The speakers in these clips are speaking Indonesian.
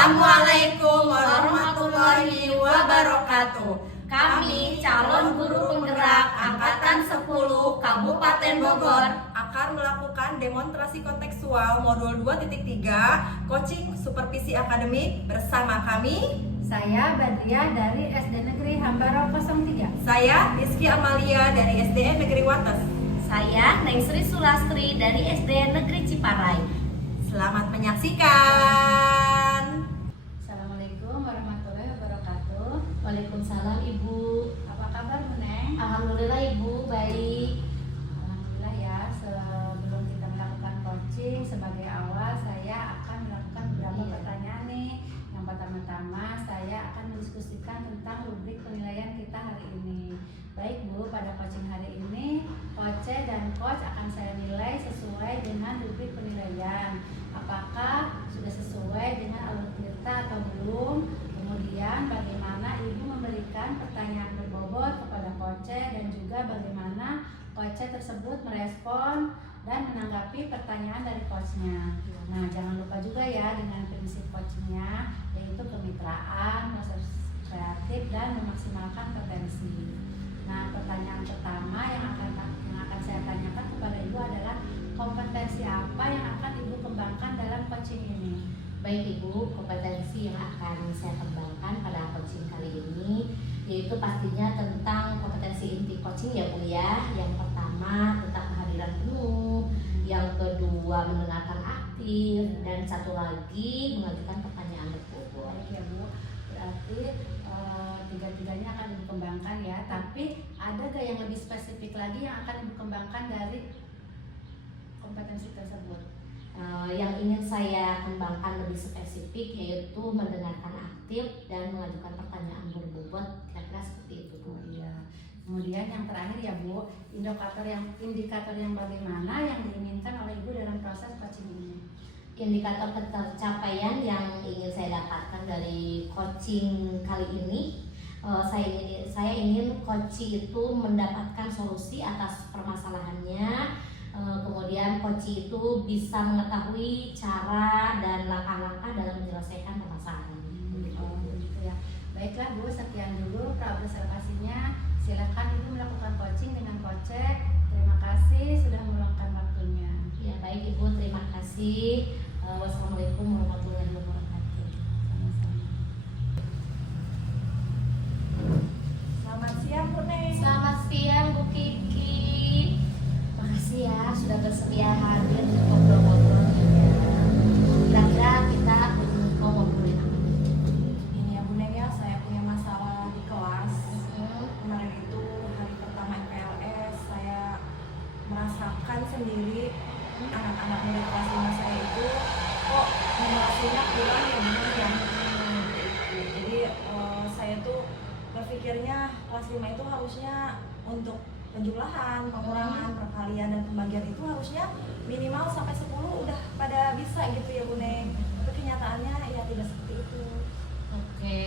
Assalamualaikum warahmatullahi wabarakatuh. Kami calon guru penggerak Angkatan 10 Kabupaten Bogor akan melakukan demonstrasi kontekstual modul 2.3 coaching supervisi akademik bersama kami. Saya Badriah dari SD Negeri Hambaro 03. Saya Rizky Amalia dari SDN Negeri Wates. Saya Neng Sri Sulastri dari SD Negeri Ciparai. Selamat menyaksikan. Assalamualaikum warahmatullahi wabarakatuh. Waalaikumsalam Ibu. Apa kabar Bu Neng? Alhamdulillah Ibu, baik. Alhamdulillah ya. Sebelum kita melakukan coaching, sebagai awal saya akan melakukan beberapa pertanyaan nih. Yang pertama-tama saya akan mendiskusikan tentang rubrik penilaian kita hari ini. Baik Bu, pada coaching hari ini coach dan coach akan saya nilai sesuai dengan rubrik penilaian. Apakah sudah sesuai dengan alur cerita atau belum? Kemudian bagaimana Ibu memberikan pertanyaan berbobot kepada coach dan juga bagaimana coach tersebut merespon dan menanggapi pertanyaan dari coachnya. Nah, jangan lupa juga ya dengan prinsip coachnya, yaitu kemitraan, proses kreatif, dan memaksimalkan potensi. Nah, pertanyaan pertama yang akan saya tanyakan kepada Ibu adalah kompetensi apa yang akan Ibu kembangkan dalam coaching ini? Baik Ibu, kompetensi yang akan saya kembangkan pada coaching kali ini yaitu pastinya tentang kompetensi inti coaching ya Bu ya. Yang pertama tentang kehadiran penuh, yang kedua mendengarkan aktif, dan satu lagi mengajukan pertanyaan berbobot. Baik ya Bu, berarti tiga-tiganya akan Ibu kembangkan ya. Tapi ada gak yang lebih spesifik lagi yang akan Ibu kembangkan dari kompetensi tersebut? Yang ingin saya kembangkan lebih spesifik yaitu mendengarkan aktif dan mengajukan pertanyaan berbobot, kira-kira seperti itu Bu. Iya. Kemudian yang terakhir ya Bu, indikator yang bagaimana yang diinginkan oleh Ibu dalam proses coaching ini? Indikator pencapaian yang ingin saya dapatkan dari coaching kali ini, saya ingin coach itu mendapatkan solusi atas permasalahannya. Kemudian coach itu bisa mengetahui cara dan langkah-langkah dalam menyelesaikan permasalahan. Gitu ya. Baiklah Bu, sekian dulu pra-observasinya. Silakan Ibu melakukan coaching dengan coach. Terima kasih sudah meluangkan waktunya. Ya baik Ibu, terima kasih. Wassalamualaikum warahmatullahi wabarakatuh. Sama-sama. Selamat siang Bu Neng. Selamat siang Bu Kiki. Makasih ya sudah bersedia hadir di ngobrol-ngobrolnya. Kira-kira kita mau ngobrolin apa? Ini ya Bu Neng ya, saya punya masalah di kelas. Kemarin itu hari pertama MPLS, saya merasakan sendiri anak-anak murid kelas 5 saya itu kok numerasinya kurang ya bener ya. Jadi saya tuh berpikirnya kelas 5 itu harusnya untuk penjumlahan, pengurangan, perkalian, dan pembagian itu harusnya minimal sampai 10 udah pada bisa gitu ya Bu Neng. Tapi kenyataannya ya tidak seperti itu. Oke,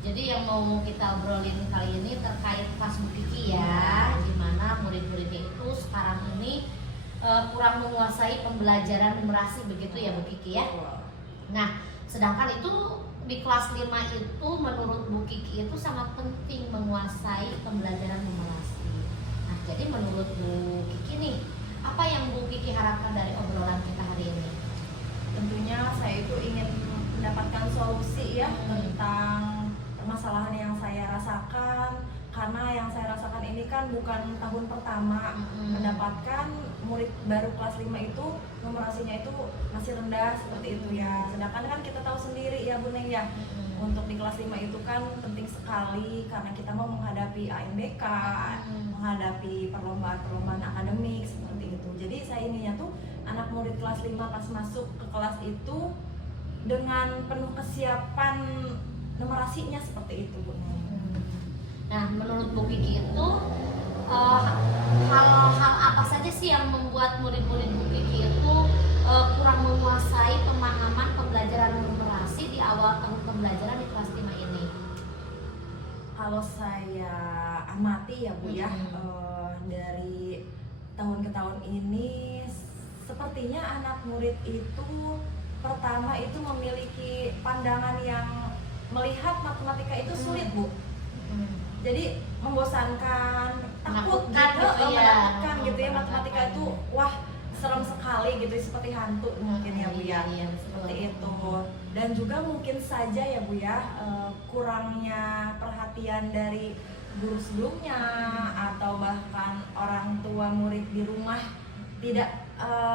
jadi yang mau kita obrolin kali ini terkait kelas Bu Kiki ya, dimana murid-muridnya itu sekarang ini kurang menguasai pembelajaran numerasi begitu ya Bu Kiki ya. Nah, sedangkan itu di kelas 5 itu menurut Bu Kiki itu sangat penting menguasai pembelajaran numerasi. Nah, jadi menurut Bu Kiki nih, apa yang Bu Kiki harapkan dari obrolan kita hari ini? Tentunya saya itu ingin mendapatkan solusi ya tentang permasalahan yang saya rasakan, karena yang saya rasakan ini kan bukan tahun pertama mendapatkan murid baru kelas 5 itu numerasinya itu masih rendah seperti itu ya. Sedangkan kan kita tahu sendiri ya Bu Neng ya, untuk di kelas 5 itu kan penting sekali karena kita mau menghadapi AMBK, menghadapi perlombaan-perlombaan akademik seperti itu. Jadi saya ininya tuh anak murid kelas 5 pas masuk ke kelas itu dengan penuh kesiapan numerasinya seperti itu Bu Neng. Nah, menurut Bu Kiki itu hal-hal apa saja sih yang membuat murid-murid Bu Kiki itu kurang menguasai pemahaman pembelajaran numerasi di awal tahun pembelajaran di kelas 5 ini? Kalau saya amati ya Bu ya, dari tahun ke tahun ini sepertinya anak murid itu pertama itu memiliki pandangan melihat matematika itu sulit Bu. Jadi membosankan, takut gitu ya, menakutkan gitu ya, matematika itu wah serem sekali gitu, seperti hantu mungkin ya Bu ya, seperti itu. Dan juga mungkin saja ya Bu ya, kurangnya perhatian dari guru sebelumnya atau bahkan orang tua murid di rumah tidak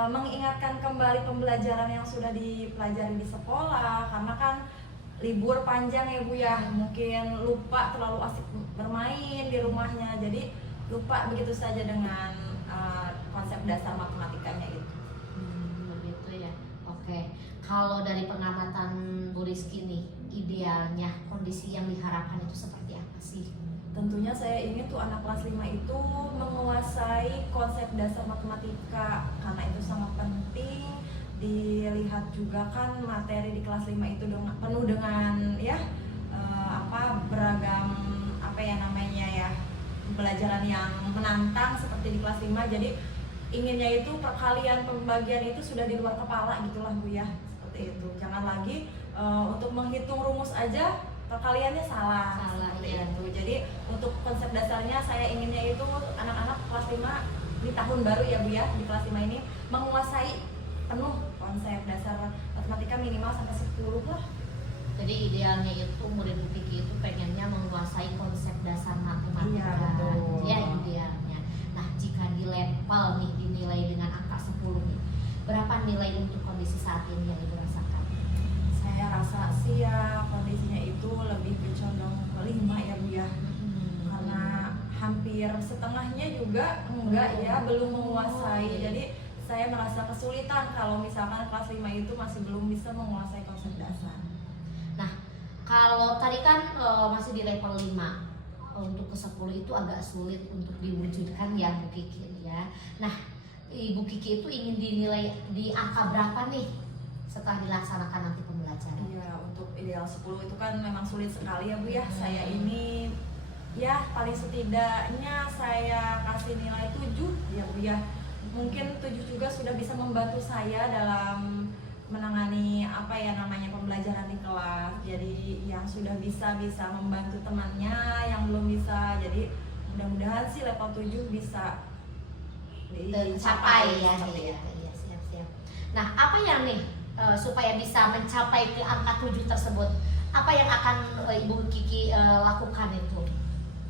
mengingatkan kembali pembelajaran yang sudah dipelajari di sekolah, karena kan libur panjang ya Bu ya, mungkin lupa, terlalu asik bermain di rumahnya, jadi lupa begitu saja dengan konsep dasar matematikanya itu. Begitu ya. Oke. Kalau dari pengamatan Bu Rizky nih, idealnya kondisi yang diharapkan itu seperti apa sih? Tentunya saya ingin tuh anak kelas 5 itu menguasai konsep dasar matematika, karena itu sangat penting. Dilihat juga kan materi di kelas 5 itu penuh dengan ya beragam pembelajaran yang menantang seperti di kelas 5. Jadi inginnya itu perkalian pembagian itu sudah di luar kepala gitulah Bu ya, seperti itu. Jangan lagi untuk menghitung rumus aja perkaliannya salah seperti ya. itu. Jadi untuk konsep dasarnya saya inginnya itu anak-anak kelas 5 di tahun baru ya Bu ya, di kelas 5 ini menguasai penuh konsep dasar matematika minimal sampai 10 lah. Jadi idealnya itu murid Kiki itu pengennya menguasai konsep dasar matematika. Iya, betul. Ya idealnya. Nah jika di level nih dinilai dengan angka 10 nih, berapa nilai untuk kondisi saat ini yang Ibu rasakan? Saya rasa sih ya kondisinya itu lebih condong ke 5 ya Bu ya. Karena hampir setengahnya juga enggak ya, belum menguasai. Jadi saya merasa kesulitan kalau misalkan kelas 5 itu masih belum bisa menguasai konsep dasar. Nah, kalau tadi kan masih di level 5, untuk ke 10 itu agak sulit untuk diwujudkan ya Bu Kiki ya. Nah, Ibu Kiki itu ingin dinilai di angka berapa nih setelah dilaksanakan nanti pembelajaran? Iya, untuk ideal 10 itu kan memang sulit sekali ya Bu ya. Saya ini ya paling setidaknya saya kasih nilai 7 ya Bu ya. Mungkin 7 juga sudah bisa membantu saya dalam menangani pembelajaran di kelas. Jadi yang sudah bisa membantu temannya yang belum bisa. Jadi mudah-mudahan sih level 7 bisa tercapai ya. seperti Iya, itu. iya, siap. Nah, apa yang nih supaya bisa mencapai ke angka 7 tersebut? Apa yang akan Ibu Kiki lakukan itu?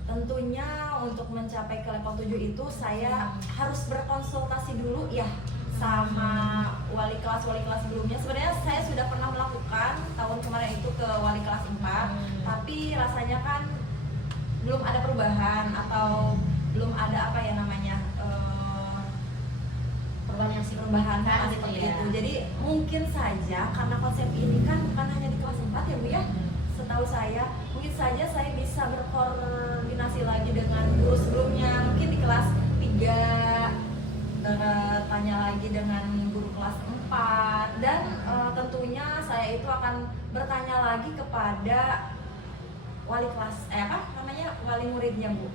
Tentunya untuk mencapai ke level 7 itu saya harus berkonsultasi dulu ya sama wali kelas sebelumnya. Sebenarnya saya sudah pernah melakukan tahun kemarin itu ke wali kelas 4, tapi rasanya kan belum ada perubahan atau belum ada perubahan seperti itu. Jadi mungkin saja karena konsep ini kan bukan hanya di kelas 4 ya Bu ya. Setahu saya mungkin saja saya bisa berkoordinasi lagi dengan guru sebelumnya, mungkin di kelas 3 tanya lagi dengan guru kelas 4, dan tentunya saya itu akan bertanya lagi kepada wali kelas wali muridnya Bu,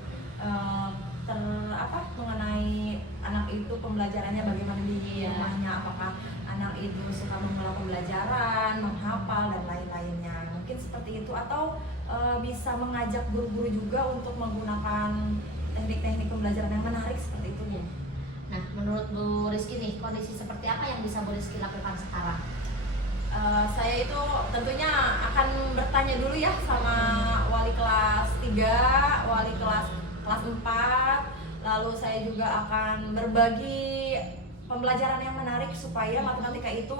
mengenai anak itu pembelajarannya bagaimana di rumahnya, apakah anak itu suka mengelola pembelajaran, menghafal dan lain-lainnya. Mungkin seperti itu, atau bisa mengajak guru-guru juga untuk menggunakan teknik-teknik pembelajaran yang menarik seperti itu. Nah, menurut Bu Rizky nih, kondisi seperti apa yang bisa Bu Rizky lakukan sekarang? Saya itu tentunya akan bertanya dulu ya sama wali kelas 3, wali kelas 4, lalu saya juga akan berbagi pembelajaran yang menarik supaya matematika itu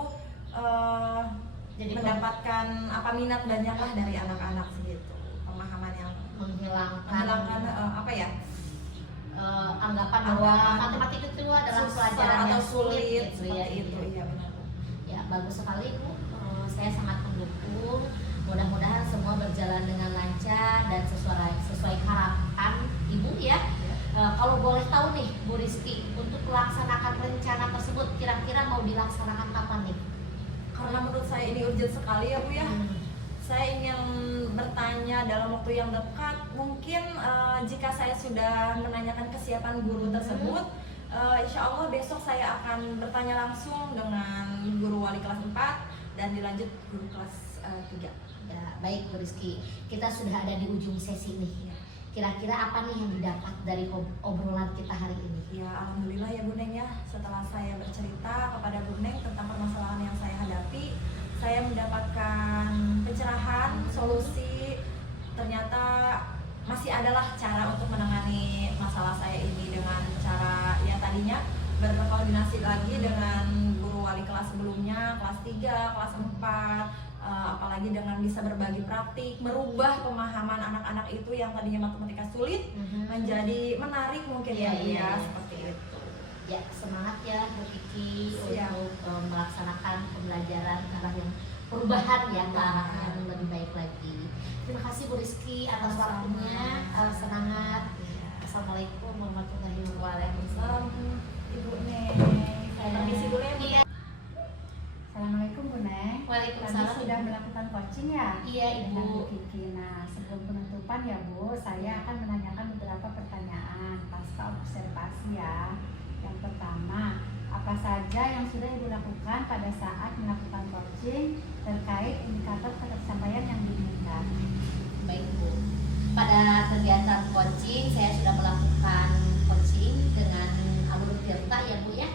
mendapatkan minat dan nyala dari anak-anak segitu, pemahaman yang menghilangkan anggapan bahwa matematika itu adalah pelajaran yang sulit seperti itu. Iya benar. Ya, bagus sekali Bu. Saya sangat mendukung. Mudah-mudahan semua berjalan dengan lancar dan sesuai harapan Ibu ya. Kalau boleh tahu nih Bu Rizky, untuk melaksanakan rencana tersebut kira-kira mau dilaksanakan kapan nih? Karena menurut saya ini urgent sekali ya Bu ya. Saya ingin bertanya dalam waktu yang dekat. Mungkin jika saya sudah menanyakan kesiapan guru tersebut, insya Allah besok saya akan bertanya langsung dengan guru wali kelas 4 dan dilanjut guru kelas 3. Ya, baik Bu Rizky, kita sudah ada di ujung sesi nih. Kira-kira apa nih yang didapat dari obrolan kita hari ini? Ya alhamdulillah ya Bu Neng ya, setelah saya bercerita kepada Bu Neng tentang permasalahan yang saya hadapi, saya mendapatkan pencerahan, solusi. Ternyata masih adalah cara untuk menangani masalah saya ini dengan cara yang tadinya berkoordinasi lagi dengan guru wali kelas sebelumnya, kelas 3, kelas 4, apalagi dengan bisa berbagi praktik, merubah pemahaman anak-anak itu yang tadinya matematika sulit menjadi menarik mungkin ya, seperti itu. Ya, semangat ya Bu Kiki untuk melaksanakan pembelajaran ke arah yang perubahan ya, ke arah yang lebih baik lagi. Terima kasih Bu Rizky atas waktunya, semangat. Assalamualaikum warahmatullahi wabarakatuh. Ibu Neng, permisi dulu ya Bu. Assalamualaikum Bu Neng. Waalaikumsalam. Tadi sudah melakukan coaching ya? Iya Dengan Bu Ibu. Kiki. Nah, sebelum penutupan ya Bu, saya akan menanyakan beberapa pertanyaan pasca observasi ya. Yang pertama, apa saja yang sudah Ibu lakukan pada saat melakukan coaching terkait indikator ketersampaian yang diinginkan? Baik Bu. Pada kegiatan coaching saya sudah melakukan coaching dengan alur Tirta ya Bu ya.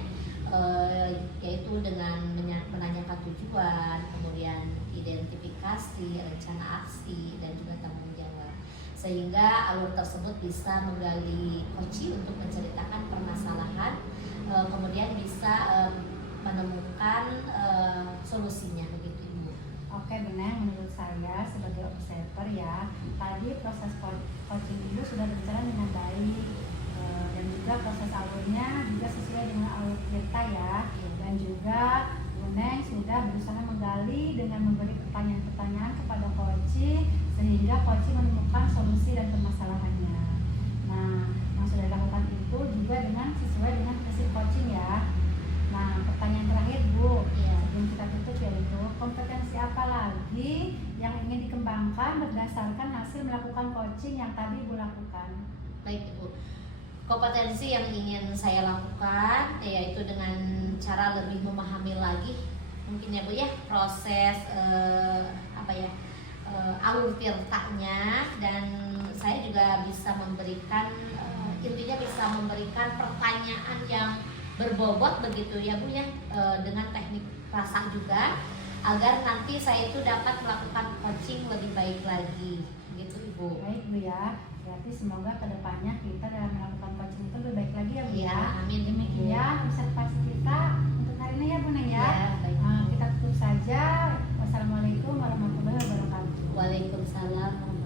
Yaitu dengan menanyakan tujuan, kemudian identifikasi, rencana aksi, dan juga tanggung jawab, sehingga alur tersebut bisa menggali kunci untuk menceritakan permasalahan, kemudian bisa menemukan solusinya, begitu Ibu. Oke Bu Neng, menurut saya sebagai observer ya, tadi proses coaching Ibu sudah berjalan dengan baik, dan juga proses alurnya juga sesuai dengan alur kita ya, dan juga Bu Neng sudah berusaha menggali dengan memberi pertanyaan-pertanyaan kepada coaching sehingga coaching menemukan solusi dan permasalahannya. Nah, yang sudah dilakukan itu juga dengan sesuai dengan prinsip coaching ya. Nah, pertanyaan terakhir Bu, sebelum kita tutup yaitu kompetensi apa lagi yang ingin dikembangkan berdasarkan hasil melakukan coaching yang tadi Ibu lakukan? Baik Ibu. Kompetensi yang ingin saya lakukan yaitu dengan cara lebih memahami lagi mungkin ya Bu ya proses alur tirtanya, dan saya juga bisa memberikan intinya bisa memberikan pertanyaan yang berbobot begitu ya Bu ya, dengan teknik rasa juga agar nanti saya itu dapat melakukan coaching lebih baik lagi gitu Ibu. Baik Bu ya, berarti semoga kedepannya kita dalam melakukan coaching itu lebih baik lagi ya Bu Ya, amin. Demikian observasi kita untuk hari ini ya Bu Neng ya. Ya, baik. Kita tutup saja. Wassalamualaikum warahmatullahi wabarakatuh. Waalaikumsalam.